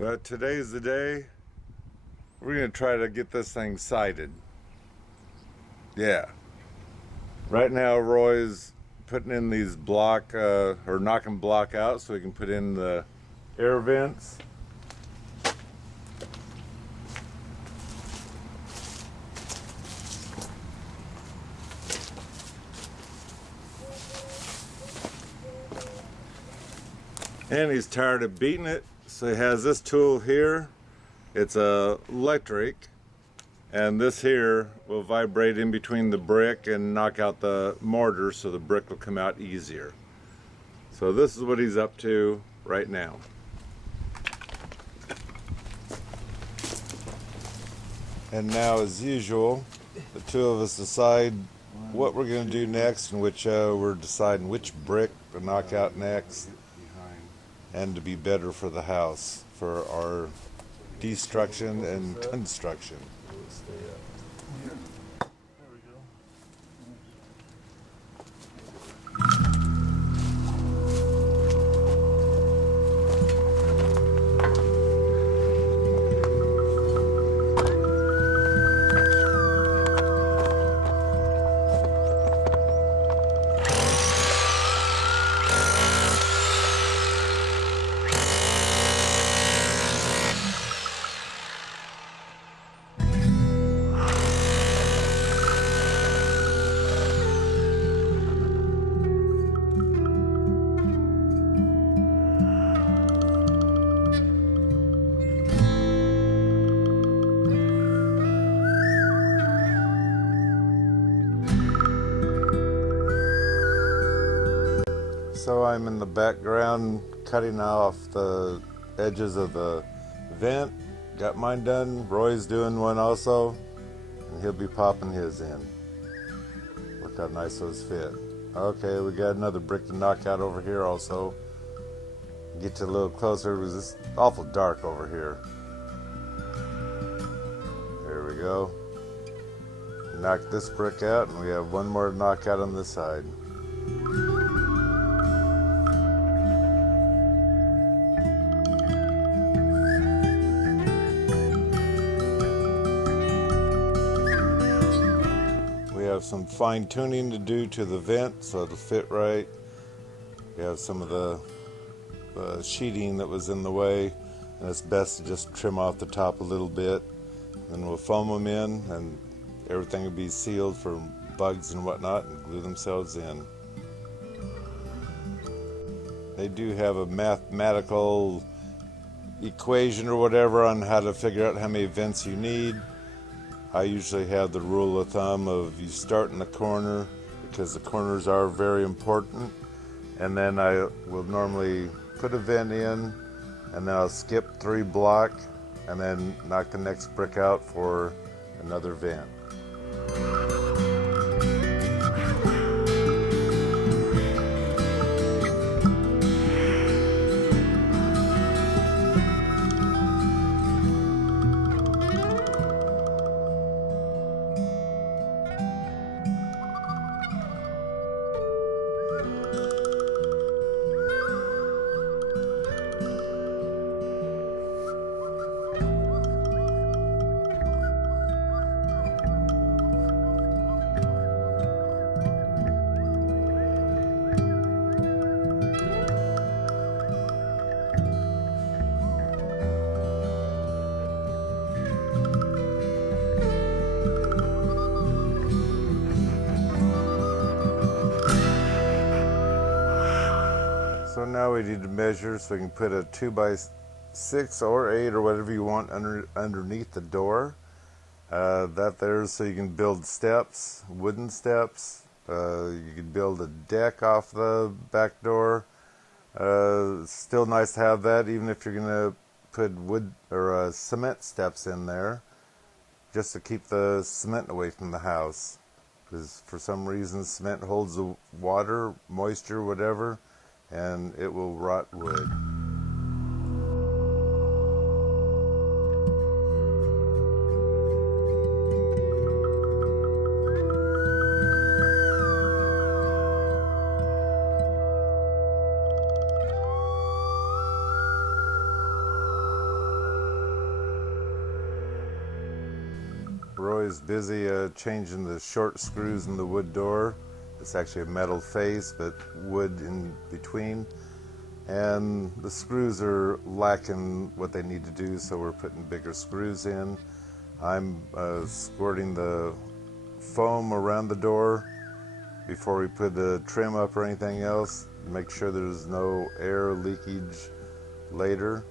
But today's the day. We're gonna try to get this thing sided. Yeah. Right now, Roy's putting in these block, or knocking block out so we can put in the air vents. And he's tired of beating it, so he has this tool here. It's electric, and this here will vibrate in between the brick and knock out the mortar so the brick will come out easier. So this is what he's up to right now. And now, as usual, the two of us decide what we're going to do next, in which we're deciding which brick to knock out next and to be better for the house, for our destruction and construction. So I'm in the background cutting off the edges of the vent. Got mine done. Roy's doing one also, and he'll be popping his in. Look how nice those fit. Okay, we got another brick to knock out over here also. Get you a little closer because it's awful dark over here. There we go. Knock this brick out, and we have one more to knock out on this side. Some fine tuning to do to the vent so it'll fit right. We have some of the sheeting that was in the way, and it's best to just trim off the top a little bit. Then we'll foam them in, and everything will be sealed for bugs and whatnot and glue themselves in. They do have a mathematical equation or whatever on how to figure out how many vents you need. I usually have the rule of thumb of you start in the corner, because the corners are very important, and then I will normally put a vent in, and then I'll skip 3 block and then knock the next brick out for another vent. So now we need to measure so we can put a 2x6 or 8 or whatever you want underneath the door. That there's so you can build steps, wooden steps. You can build a deck off the back door. It's still nice to have that, even if you're going to put wood or cement steps in there, just to keep the cement away from the house. Because for some reason cement holds the water, moisture, whatever, and it will rot wood. Roy's busy changing the short screws in the wood door. It's actually a metal face, but wood in between. And the screws are lacking what they need to do, so we're putting bigger screws in. I'm squirting the foam around the door before we put the trim up or anything else. Make sure there's no air leakage later.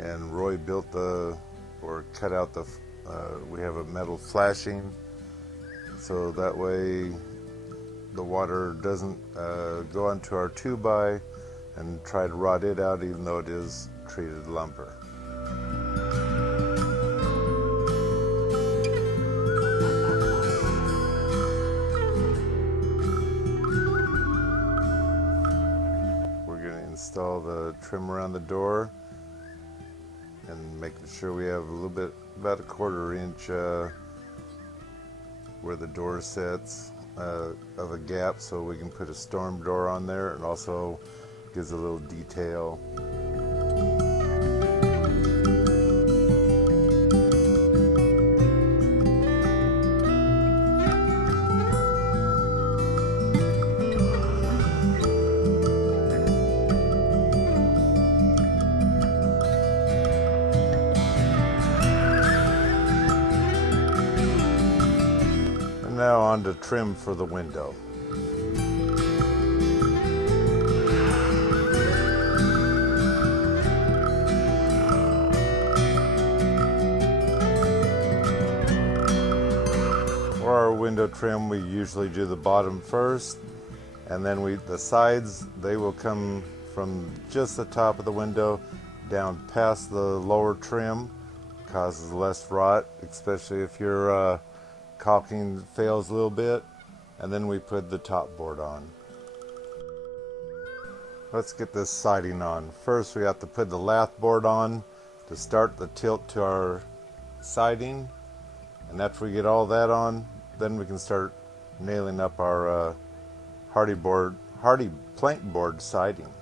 And Roy built cut out we have a metal flashing, so that way the water doesn't go onto our 2x and try to rot it out, even though it is treated lumber. We're going to install the trim around the door and making sure we have a little bit, about a 1/4 inch where the door sits of a gap, so we can put a storm door on there, and also gives a little detail. Now on to trim for the window. For our window trim, we usually do the bottom first, and then the sides, they will come from just the top of the window down past the lower trim. Causes less rot, especially if your caulking fails a little bit, and then we put the top board on. Let's get this siding on. First, we have to put the lath board on to start the tilt to our siding, and after we get all that on, then we can start nailing up our Hardiplank board siding.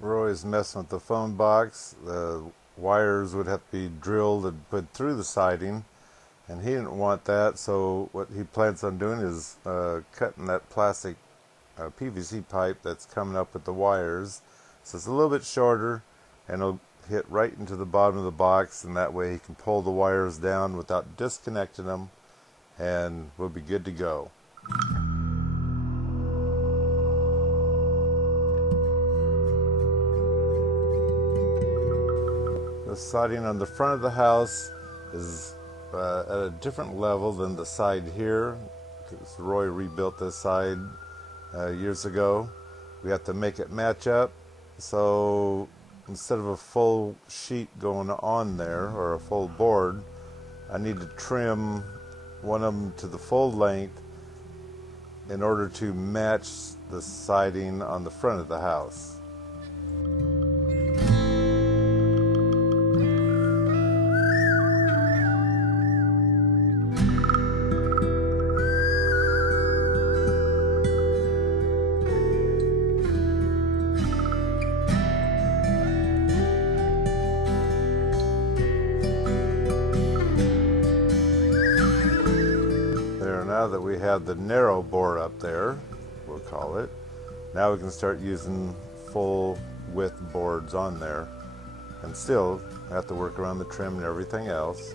We're always messing with the phone box. The wires would have to be drilled and put through the siding, and he didn't want that, so what he plans on doing is cutting that plastic PVC pipe that's coming up with the wires, so it's a little bit shorter, and it'll hit right into the bottom of the box, and that way he can pull the wires down without disconnecting them, and we'll be good to go. The siding on the front of the house is at a different level than the side here, because Roy rebuilt this side years ago. We have to make it match up, so instead of a full sheet going on there, or a full board, I need to trim one of them to the full length in order to match the siding on the front of the house. Now that we have the narrow bore up there, we'll call it, now we can start using full width boards on there, and still have to work around the trim and everything else.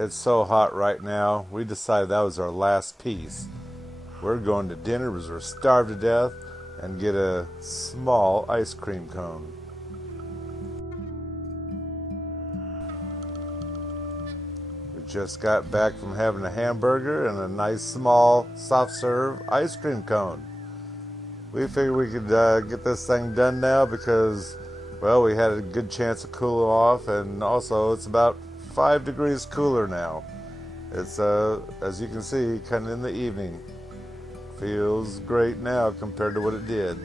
It's so hot right now. We decided that was our last piece. We're going to dinner because we're starved to death and get a small ice cream cone. We just got back from having a hamburger and a nice small soft serve ice cream cone. We figured we could get this thing done now because, well, we had a good chance of cooling off, and also it's about 5 degrees cooler now. It's, as you can see, kind of in the evening. Feels great now compared to what it did.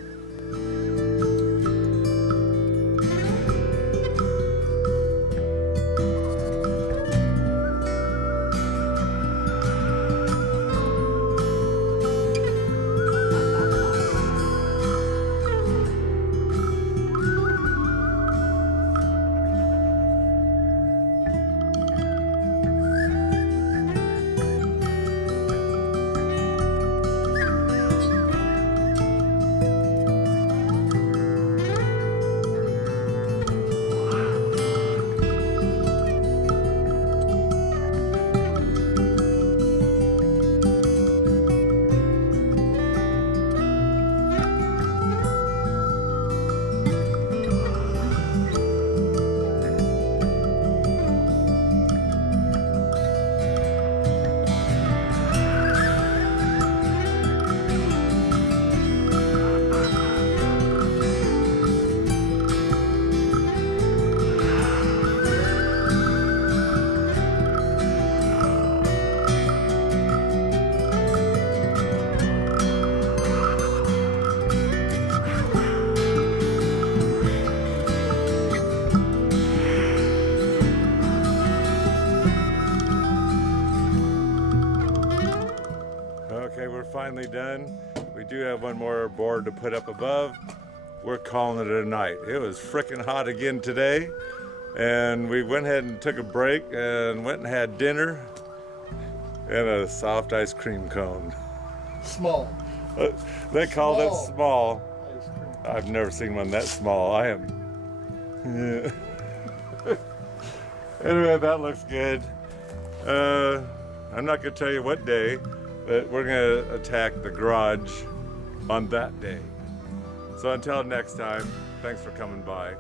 Okay, we're finally done. We do have one more board to put up above. We're calling it a night. It was frickin' hot again today, and we went ahead and took a break and went and had dinner and a soft ice cream cone. Small. They called it small. Ice cream. I've never seen one that small. I am. Yeah. Anyway, that looks good. I'm not going to tell you what day, but we're going to attack the garage on that day. So until next time, thanks for coming by.